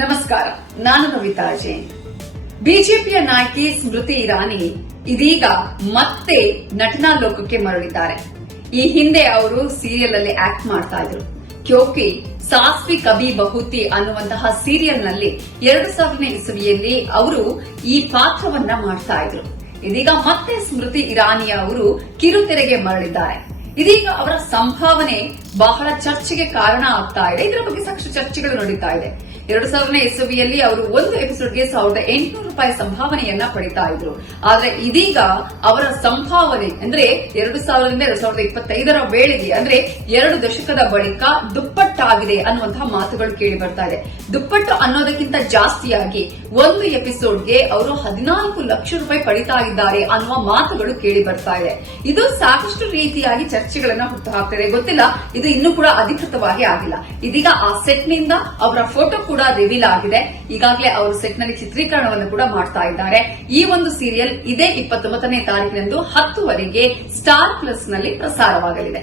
ನಮಸ್ಕಾರ, ನಾನು ನವಿತಾ ಜೈನ್. ಬಿಜೆಪಿಯ ನಾಯಕಿ ಸ್ಮೃತಿ ಇರಾನಿ ಇದೀಗ ಮತ್ತೆ ನಟನಾ ಲೋಕಕ್ಕೆ ಮರಳಿದ್ದಾರೆ. ಈ ಹಿಂದೆ ಅವರು ಸೀರಿಯಲ್ ಅಲ್ಲಿ ಆಕ್ಟ್ ಮಾಡ್ತಾ ಇದ್ರು. ಕ್ಯೋಕಿ ಸಾಸ್ವಿ ಕಬಿ ಬಹುತಿ ಅನ್ನುವಂತಹ ಸೀರಿಯಲ್ ನಲ್ಲಿ 2000ನೇ ಇಸವಿಯಲ್ಲಿ ಅವರು ಈ ಪಾತ್ರವನ್ನ ಮಾಡ್ತಾ ಇದ್ರು. ಇದೀಗ ಮತ್ತೆ ಸ್ಮೃತಿ ಇರಾನಿ ಅವರು ಕಿರುತೆರೆಗೆ ಮರಳಿದ್ದಾರೆ. ಇದೀಗ ಅವರ ಸಂಭಾವನೆ ಬಹಳ ಚರ್ಚೆಗೆ ಕಾರಣ ಆಗ್ತಾ ಇದೆ. ಇದರ ಬಗ್ಗೆ ಸಾಕಷ್ಟು ಚರ್ಚೆಗಳು ನಡೀತಾ ಇದೆ. 2000ನೇ ಇಸವಿಯಲ್ಲಿ ಅವರು ಒಂದು ಎಪಿಸೋಡ್ಗೆ ₹1800 ಸಂಭಾವನೆಯನ್ನ ಪಡಿತಾ ಇದ್ರು. ಆದ್ರೆ ಇದೀಗ ಅವರ ಸಂಭಾವನೆ ಅಂದ್ರೆ 2000ರಿಂದ 2025ರ ವೇಳೆಗೆ ಅಂದ್ರೆ 2 ದಶಕದ ಬಳಿಕ ದುಪ್ಪಟ್ಟಾಗಿದೆ ಅನ್ನುವಂತಹ ಮಾತುಗಳು ಕೇಳಿ ಬರ್ತಾ ಇದೆ. ದುಪ್ಪಟ್ಟು ಅನ್ನೋದಕ್ಕಿಂತ ಜಾಸ್ತಿಯಾಗಿ ಒಂದು ಎಪಿಸೋಡ್ಗೆ ಅವರು ₹14 ಲಕ್ಷ ಪಡಿತಾ ಇದ್ದಾರೆ ಅನ್ನುವ ಮಾತುಗಳು ಕೇಳಿ ಬರ್ತಾ ಇದೆ. ಇದು ಸಾಕಷ್ಟು ರೀತಿಯಾಗಿ ಚರ್ಚೆಗಳನ್ನ ಹುಟ್ಟುಹಾಕ್ತಿದೆ. ಗೊತ್ತಿಲ್ಲ, ಇದು ಇನ್ನೂ ಕೂಡ ಅಧಿಕೃತವಾಗಿ ಆಗಿಲ್ಲ. ಇದೀಗ ಆ ಸೆಟ್ ನಿಂದ ಅವರ ಫೋಟೋ ಕೂಡ ರಿವೀಲ್ ಆಗಿದೆ. ಈಗಾಗಲೇ ಅವರು ಸೆಟ್ ನಲ್ಲಿ ಚಿತ್ರೀಕರಣವನ್ನು ಕೂಡ ಮಾಡ್ತಾ ಇದ್ದಾರೆ. ಈ ಒಂದು ಸೀರಿಯಲ್ ಇದೇ 29ನೇ ತಾರೀಕಿನಂದು 10 ಗಂಟೆಗೆ ಸ್ಟಾರ್ ಪ್ಲಸ್ ನಲ್ಲಿ ಪ್ರಸಾರವಾಗಲಿದೆ.